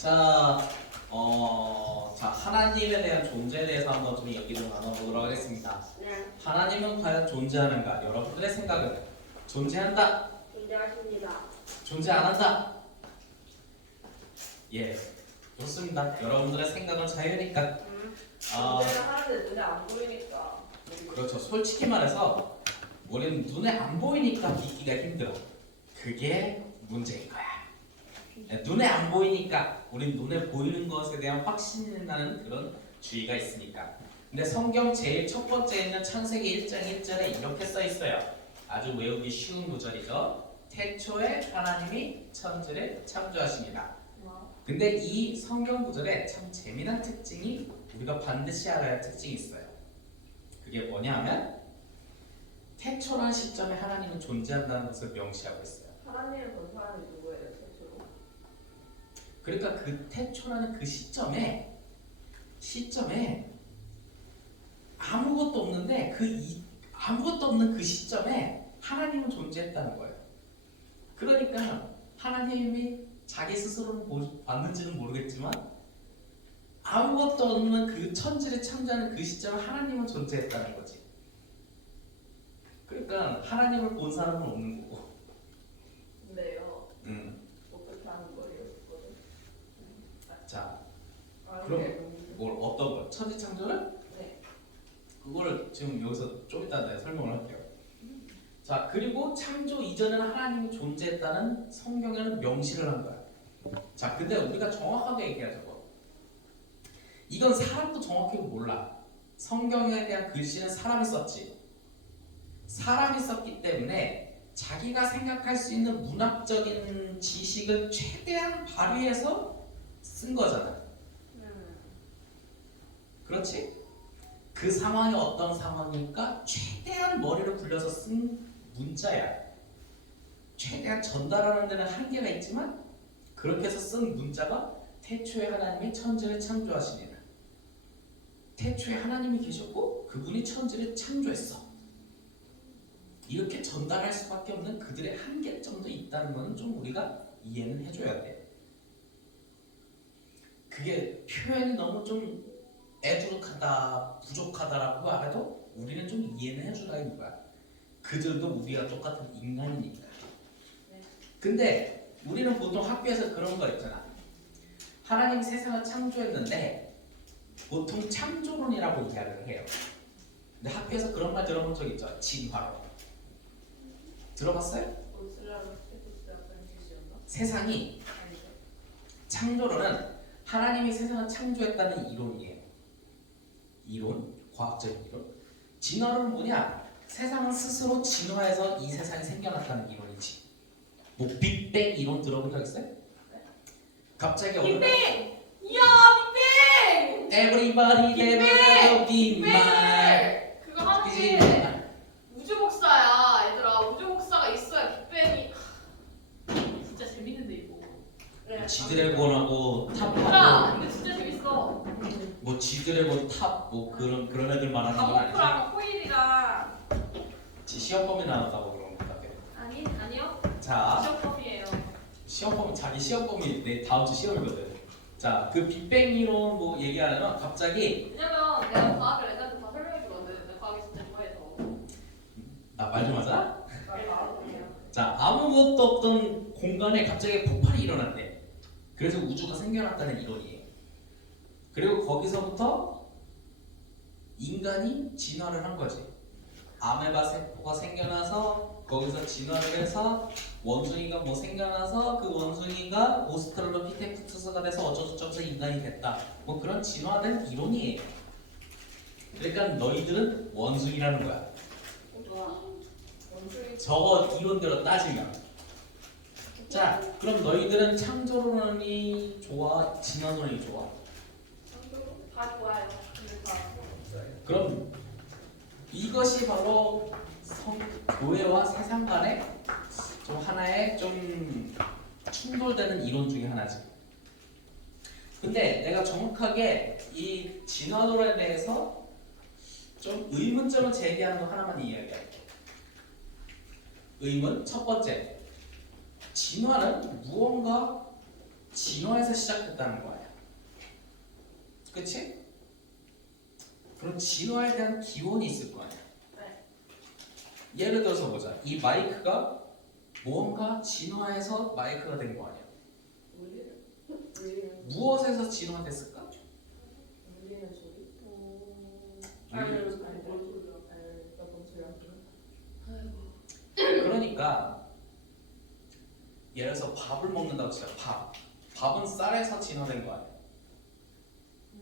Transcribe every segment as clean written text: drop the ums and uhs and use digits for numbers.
자, 하나님에 대한 존재에 대해서 한번 좀 얘기를 나눠보도록 하겠습니다. 네, 하나님은 과연 존재하는가? 여러분들의 생각은 존재한다? 존재하십니다. 존재 안 한다? 예, 좋습니다. 여러분들의 생각은 자유니까. 존재를 하는데 눈에 안 보이니까. 그렇죠. 솔직히 말해서 우리는 눈에 안 보이니까 믿기가 힘들어. 그게 문제인 거야. 눈에 안 보이니까 우린 눈에 보이는 것에 대한 확신이 나는 그런 주의가 있으니까. 근데 성경 제일 첫 번째 있는 창세기 1장 1절에 이렇게 써 있어요. 아주 외우기 쉬운 구절이죠. 태초에 하나님이 천지를 창조하십니다. 근데 이 성경 구절에 참 재미난 특징이 우리가 반드시 알아야 할 특징이 있어요. 그게 뭐냐면 태초라는 시점에 하나님은 존재한다는 것을 명시하고 있어요. 하나님을 본 사람이 누구예요, 최초로? 그러니까 그 태초라는 그 시점에 아무것도 없는데 아무것도 없는 그 시점에 하나님은 존재했다는 거예요. 그러니까 하나님이 자기 스스로는 봤는지는 모르겠지만 아무것도 없는 그 천지를 창조하는 그 시점에 하나님은 존재했다는 거지. 그러니까 하나님을 본 사람은 없는 거고. 근데요, 어떻게 하는 거예요, 그거를? 자, 아, 그럼 네. 뭘 어떤 걸? 천지 창조를? 네. 그거를 지금 여기서 좀 이따 내가 설명을 할게요. 자, 그리고 창조 이전에는 하나님이 존재했다는 성경에는 명시를 한 거야. 자, 근데 우리가 정확하게 얘기하자고. 이건 사람도 정확히 몰라. 성경에 대한 글씨는 사람이 썼지. 사람이 썼기 때문에 자기가 생각할 수 있는 문학적인 지식을 최대한 발휘해서 쓴 거잖아. 그렇지? 그 상황이 어떤 상황일까? 최대한 머리를 굴려서 쓴 문자야. 최대한 전달하는 데는 한계가 있지만 그렇게 해서 쓴 문자가 태초에 하나님이 천지를 창조하시니라. 태초에 하나님이 계셨고 그분이 천지를 창조했어. 이렇게 전달할 수밖에 없는 그들의 한계점도 있다는 것은 좀 우리가 이해는 해줘야 돼. 그게 표현이 너무 좀 애주룩하다, 부족하다라고 말해도 우리는 좀 이해는 해주라는 거야. 그들도 우리가 똑같은 인간이니까. 근데 우리는 보통 학교에서 그런 거 있잖아. 하나님이 세상을 창조했는데 보통 창조론이라고 이야기를 해요. 근데 학교에서 그런 말 들어본 적 있죠? 진화론. 들어봤어요? 세상이 창조론은 하나님이 세상을 창조했다는 이론이에요. 이론, 과학적인 이론. 진화론은 뭐냐? 세상은 스스로 진화해서 이 세상이 생겨났다는 이론이지. 뭐 빅뱅 이론 들어본 적 있어요? 갑자기 빅뱅! 이야, 빅뱅! Everybody 빅뱅! 빅뱅! 그거 하지. 우주 복사야, 얘들아. 우주 복사가 있어야 빅뱅이. 진짜 재밌는데 이거. 네. 지드래곤하고 탑하고 얘들아, 이거 진짜 재밌어. 뭐 지드래곤 탑 뭐 그런 애들 말하는 건 아니지. 가모프랑 코일이랑. 시험 범위 나왔다고 그런 것 같아. 아니요. 자, 시험법이에요. 시험 범위 자기 시험 범위 내 다음 주 시험이거든. 자, 그 빅뱅 이론 뭐 얘기하려면 갑자기 왜냐면 내가 과학을 애들한테 다 설명해주거든. 내가 과학이 진짜 좋아해서. 나 말 좀 하자. 네. 자, 아무것도 없던 공간에 갑자기 폭발이 일어났대. 그래서 우주가 생겨났다는 이론이에요. 그리고 거기서부터 인간이 진화를 한 거지. 아메바 세포가 생겨나서 거기서 진화를 해서 원숭이가 뭐 생겨나서 그 원숭이가 오스트랄로피테쿠스가 돼서 어쩌고저쩌고 인간이 됐다. 뭐 그런 진화된 이론이에요. 그러니까 너희들은 원숭이라는 거야. 저거 이론대로 따지면. 자, 그럼 너희들은 창조론이 좋아? 진화론이 좋아? 다 좋아요. 근데 다. 그럼 이것이 바로 교회와 세상 간의 좀 하나의 좀 충돌되는 이론 중에 하나지. 근데 내가 정확하게 이 진화론에 대해서 좀 의문점을 제기하는 거 하나만 이야기할게. 의문 첫 번째, 진화는 무언가 진화에서 시작됐다는 거야. 그치? 그럼 진화에 대한 기원이 있을 거 아니야. 네. 예를 들어서 보자. 이 마이크가 무언가 진화해서 마이크가 된 거 아니야. 무엇에서 진화됐을까? 울리는 소리? 그러니까 예를 들어서 밥을 먹는다고 치자. 밥은 쌀에서 진화된 거 아니야.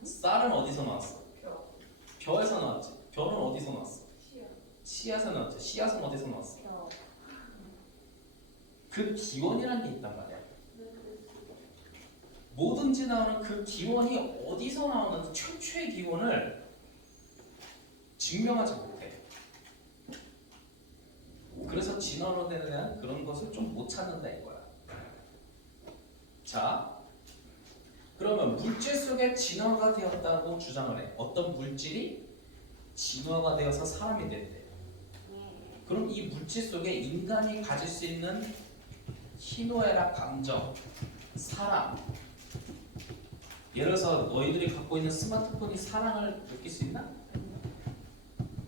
쌀은 어디서 나왔어? 벼에서 나왔지. 벼는 어디서 나왔어? 씨앗에서 나왔지. 씨앗은 어디서 나왔어? 그 기원이라는 게 있단 말이야. 뭐든지 나오는 그 기원이 어디서 나오는지 최초의 기원을 증명하지 못해. 그래서 진화로 되는 그런 것을 좀 못 찾는다 이거야. 자, 그러면 물질 속에 진화가 되었다고 주장을 해. 어떤 물질이 진화가 되어서 사람이 됐대. 그럼 이 물질 속에 인간이 가질 수 있는 희노애락 감정, 사랑. 예를 들어서 너희들이 갖고 있는 스마트폰이 사랑을 느낄 수 있나?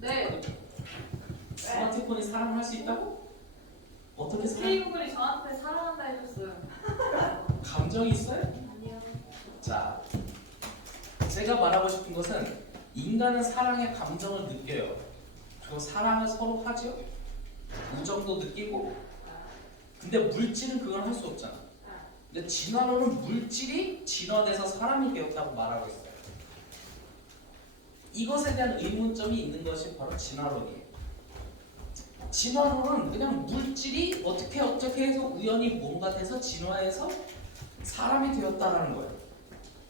네. 스마트폰이 사랑을 할 수 있다고? 어떻게 사랑? 테이블이 저한테 사랑한다 해줬어요. 감정이 있어요? 아니요. 자, 제가 말하고 싶은 것은 인간은 사랑의 감정을 느껴요. 그리고 사랑을 서로 하죠. 우정도 느끼고. 근데 물질은 그걸 할 수 없잖아. 근데 진화론은 물질이 진화돼서 사람이 되었다고 말하고 있어요. 이것에 대한 의문점이 있는 것이 바로 진화론이에요. 진화론은 그냥 물질이 어떻게 해서 우연히 뭔가 돼서 진화해서 사람이 되었다라는 거예요.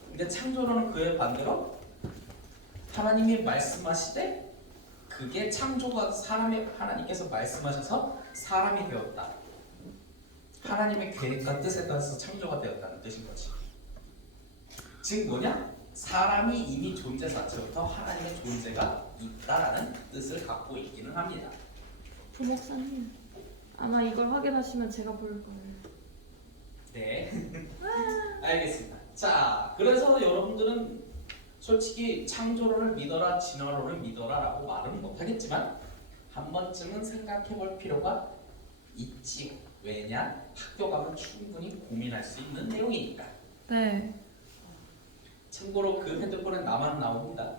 근데 창조론은 그에 반대로 하나님이 말씀하시되 그게 창조가 하나님께서 말씀하셔서 사람이 되었다. 하나님의 계획과 뜻에 따라서 창조가 되었다는 뜻인 거지. 즉 뭐냐? 사람이 이미 존재 자체부터 하나님의 존재가 있다라는 뜻을 갖고 있기는 합니다. 부목사님 아마 이걸 확인하시면 제가 볼 거예요. 네. 알겠습니다. 자, 그래서 여러분들은 솔직히 창조론을 믿어라, 진화론을 믿어라라고 말은 못하겠지만 한 번쯤은 생각해볼 필요가 있지. 왜냐? 학교 가면 충분히 고민할 수 있는 내용이니까. 네. 참고로 그 핸드폰에 나만 나옵니다.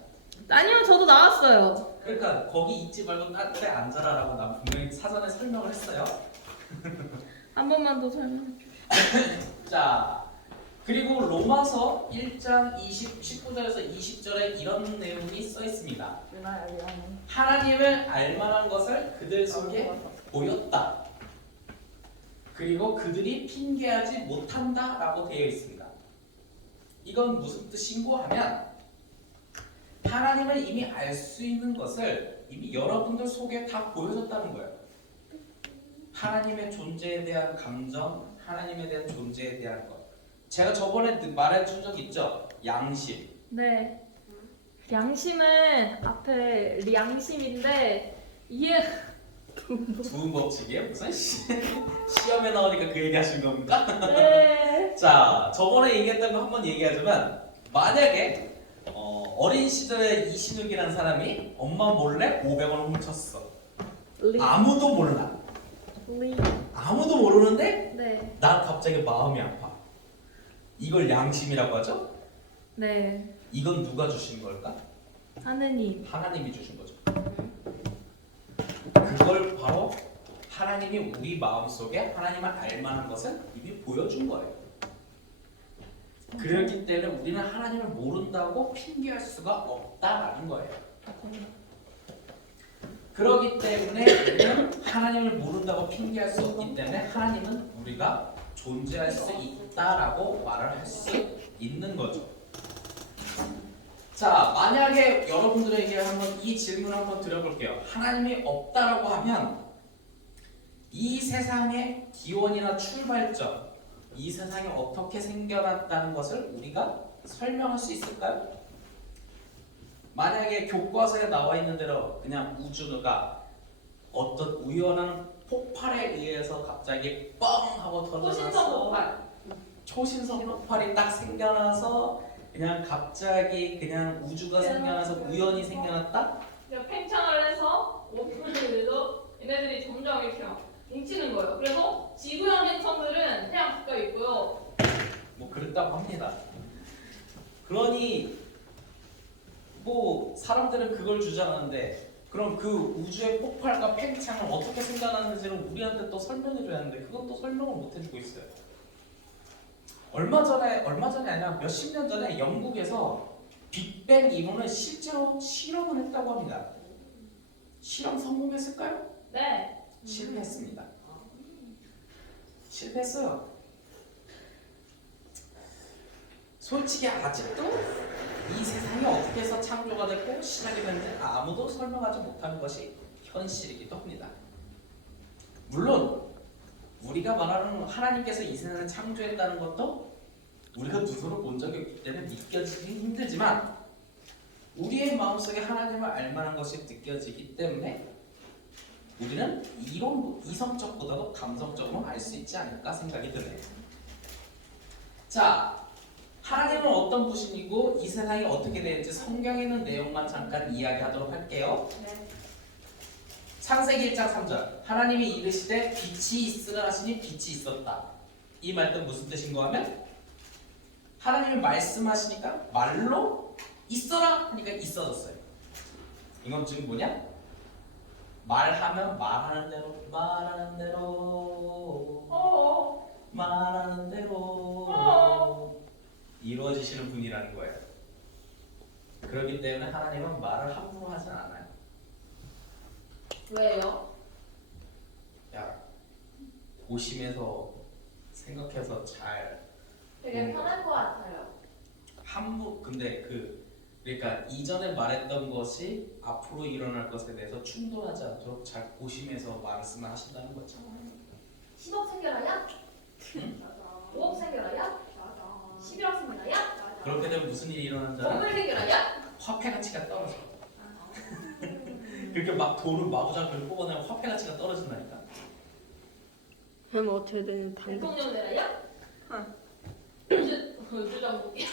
아니요, 저도 나왔어요. 그러니까 거기 있지 말고 딴 데 앉아라라고 난 분명히 사전에 설명을 했어요. 한 번만 더 설명해 주세요. 자, 그리고 로마서 1장 19절에서 20절에 이런 내용이 써 있습니다. 하나님을 알만한 것을 그들 속에 보였다. 그리고 그들이 핑계하지 못한다라고 되어 있습니다. 이건 무슨 뜻인고 하면 하나님을 이미 알 수 있는 것을 이미 여러분들 속에 다 보여줬다는 거예요. 하나님의 존재에 대한 감정, 하나님에 대한 존재에 대한 것. 제가 저번에 말해준 적 있죠? 양심. 네. 양심은 앞에 양심인데 이해 두음 법칙이에요? 무슨 시험에 나오니까 그 얘기 하신 겁니까? 네. 자, 저번에 얘기했던 거 한번 얘기하자면 만약에 어린 시절에 이신욱이라는 사람이 엄마 몰래 500원을 훔쳤어. 아무도 몰라. 아무도 모르는데 네. 난 갑자기 마음이 아파. 이걸 양심이라고 하죠? 네. 이건 누가 주신 걸까? 하느님. 하나님이 주신 거죠. 그걸 바로 하나님이 우리 마음속에 하나님을 알만한 것을 이미 보여준 거예요. 그렇기 때문에 우리는 하나님을 모른다고 핑계할 수가 없다라는 거예요. 그렇기 때문에 우리는 하나님을 모른다고 핑계할 수 없기 때문에 하나님은 우리가 존재할 수 있다라고 말을 할 수 있는 거죠. 자, 만약에 여러분들에게 한번 이 질문을 한번 드려볼게요. 하나님이 없다라고 하면 이 세상의 기원이나 출발점, 이 세상이 어떻게 생겨났다는 것을 우리가 설명할 수 있을까요? 만약에 교과서에 나와 있는 대로 그냥 우주가 어떤 우연한 폭발에 의해서 갑자기 뻥 하고 호신성 터져나서 폭발. 초신성 폭발이 딱 생겨나서 그냥 갑자기 그냥 우주가 생겨나서 우연히 생겨났다? 그냥 팽창을 해서 원뿔을 내도 얘네들이 점점 이렇게 뭉치는 거예요. 그래서 지구형 행성들은 태양 가까이 있고요. 뭐 그랬다고 합니다. 그러니 뭐 사람들은 그걸 주장하는데 그럼 그 우주의 폭발과 팽창은 어떻게 생겨났는지를 우리한테 또 설명해줘야 하는데 그건 또 설명을 못 해주고 있어요. 얼마 전에 아니라 몇십 년 전에 영국에서 빅뱅 이론을 실제로 실험을 했다고 합니다. 실험 성공했을까요? 네. 실패했습니다. 실패했어요. 솔직히 아직도 이 세상이 어떻게 해서 창조가 됐고 시작이 됐는지 아무도 설명하지 못하는 것이 현실이기도 합니다. 물론 우리가 말하는 하나님께서 이 세상을 창조했다는 것도 우리가 눈으로 본 적이 없기 때문에 믿겨지기 힘들지만 우리의 마음속에 하나님을 알만한 것이 느껴지기 때문에 우리는 이성적보다도 감성적으로 알 수 있지 않을까 생각이 드네요. 자, 하나님은 어떤 분이고 이 세상이 어떻게 되는지 성경에 있는 내용만 잠깐 이야기하도록 할게요. 네. 창세기 1장 3절 하나님이 이르시되 빛이 있으라 하시니 빛이 있었다. 이 말은 무슨 뜻인가 하면 하나님이 말씀하시니까 말로 있어라 하니까 있어졌어요. 이건 지금 뭐냐? 말하면 말하는 대로 말하는 대로 이루어지시는 분이라는 거예요. 그렇기 때문에 하나님은 말을 함부로 하지 않아요. 왜요? 야, 고심해서 생각해서 잘 되게 편할 것 같아요. 근데 그러니까 이전에 말했던 것이 앞으로 일어날 것에 대해서 충돌하지 않도록 잘 고심해서 말씀을 하신다는 거죠. 10억 생겨라야? 응? 5억 생겨라야? 11억 생겨라야? 그렇게 되면 무슨 일이 일어나는지 알아? 건물 생겨라야? 화폐 가치가 떨어져. 그렇게 막 돌을 마구잡이를 뽑아내면 화폐 가치가 떨어진다니까. 그럼 어떻게 되는 방법? 대통령 되라야? 응. 주장국이야.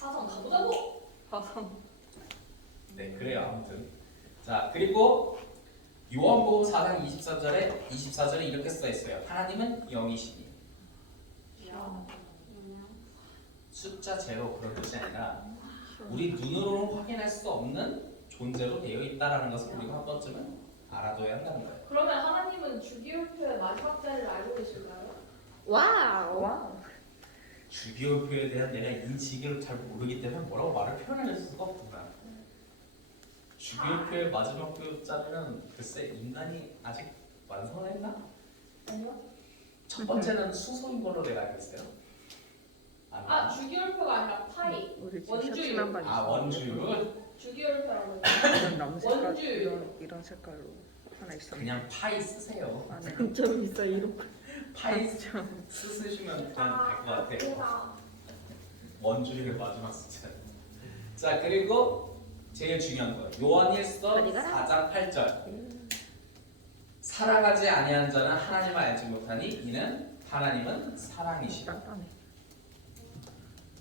화성 가보자고. 화성. 네, 그래요. 아무튼 자, 그리고 요한복음 4장 24절에 이렇게 써 있어요. 하나님은 영이시니. 숫자 제로 그런 뜻이 아니라 우리 눈으로는 확인할 수 없는 존재로 되어 있다라는 것을 우리가 한 번쯤은 알아둬야 한다는 거예요. 그러면 하나님은 주기율표의 마지막 자리를 알고 계실까요? 와우. 주기율표에 대한 내가 인식을 잘 모르기 때문에 뭐라고 말을 표현할 수가 없구나. 주기율표의 마지막 자리는 글쎄 인간이 아직 완성을 했나? 아니요. 첫 번째는 수소인 걸로 내가 알고 있어요. 아 주기율표가 아니라 파이. 우리 집 원주율. 셔츠만 반 아, 원주율. 주기율표라고. 이런 나무 색깔 원주율. 이런 색깔로 하나 있어. 그냥 파이 쓰세요. 안에 진짜로 비싸 이런 거. 파이 참. 쓰시면 그냥 될 것 같아요. 원주율의 마지막 숫자. 자, 그리고 제일 중요한 거 요한일서 4장 8절 사랑하지 아니한 자는 하나님을 알지 못하니 이는 하나님은 사랑이시라. 딴딴해.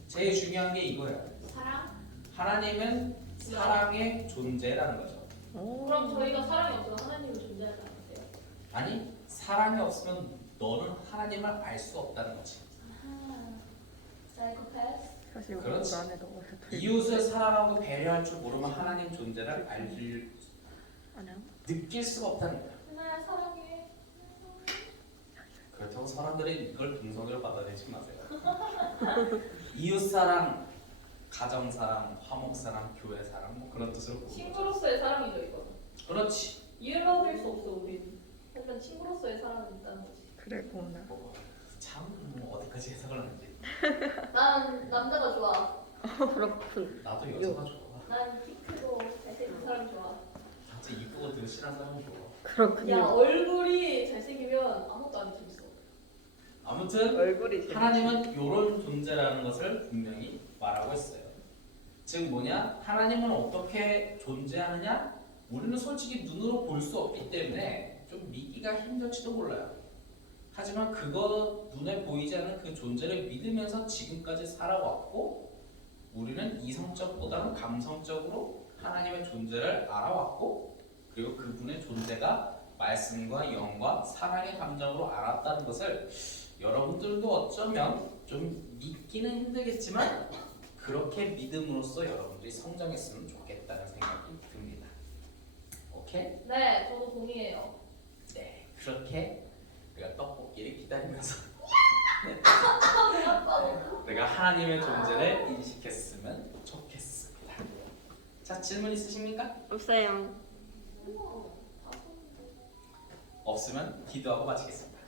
제일 중요한 게 이거예요. 사랑? 하나님은 사랑의 존재라는 거죠. 오. 그럼 저희가 사랑이 없어서 하나님은 존재하지 않으세요? 아니, 사랑이 없으면 너는 하나님을 알 수 없다는 거지. 사이코패스? 사실 우리 그렇지. 안에 넣어서 이웃을 사랑하고 배려할 줄 모르면 하나님 존재를 아니야? 느낄 수가 없다는 거야. 하나야 사랑해. 그렇다고 사람들이 이걸 동성애로 받아들이지 마세요. 이웃 사랑, 가정 사랑, 화목 사랑, 교회 사랑 뭐 그런 뜻으로 보는 거죠. 친구로서의 사랑이죠 이거. 그렇지. 이해받을 수 없어 우린. 하지만 친구로서의 사랑은 있다는 거지. 그래 보나. 뭐 어디까지 해석을 하는지. 난 남자가 좋아. 그렇군. 나도 여자가 좋아. 난 키 크고 잘생긴 사람 좋아. 진짜 이쁘고 늘씬한 사람 좋아. 야 그렇군요. 얼굴이 잘생기면 아무것도 안 재밌어. 아무튼 얼굴이 재밌지. 하나님은 이런 존재라는 것을 분명히 말하고 있어요. 즉 뭐냐? 하나님은 어떻게 존재하느냐? 우리는 솔직히 눈으로 볼 수 없기 때문에 좀 믿기가 힘들지도 몰라요. 하지만 그거 눈에 보이지 않는 그 존재를 믿으면서 지금까지 살아왔고 우리는 이성적보다는 감성적으로 하나님의 존재를 알아왔고 그리고 그분의 존재가 말씀과 영과 사랑의 감정으로 알았다는 것을 여러분들도 어쩌면 좀 믿기는 힘들겠지만 그렇게 믿음으로써 여러분들이 성장했으면 좋겠다는 생각이 듭니다. 오케이? 네, 저도 동의해요. 네, 그렇게 우리가 떡볶이를 기다리면서 내가 하나님의 존재를 인식했으면 좋겠습니다. 자, 질문 있으십니까? 없어요. 없으면 기도하고 마치겠습니다.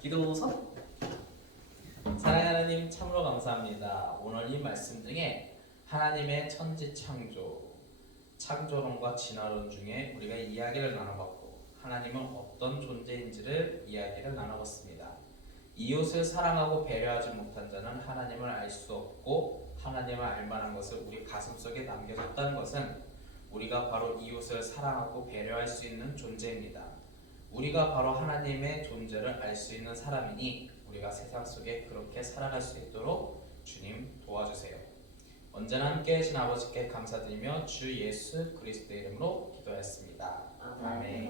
기도서. 사랑하는 하나님 참으로 감사합니다. 오늘 이 말씀 중에 하나님의 천지 창조론과 진화론 중에 우리가 이야기를 나눠봤고 하나님은 어떤 존재인지를 이야기를 나눠봤습니다. 이웃을 사랑하고 배려하지 못한 자는 하나님을 알 수 없고 하나님을 알만한 것을 우리 가슴속에 남겨뒀다는 것은 우리가 바로 이웃을 사랑하고 배려할 수 있는 존재입니다. 우리가 바로 하나님의 존재를 알 수 있는 사람이니 우리가 세상 속에 그렇게 살아갈 수 있도록 주님 도와주세요. 언제나 함께 하신 아버지께 감사드리며 주 예수 그리스도의 이름으로 기도했습니다. 아멘.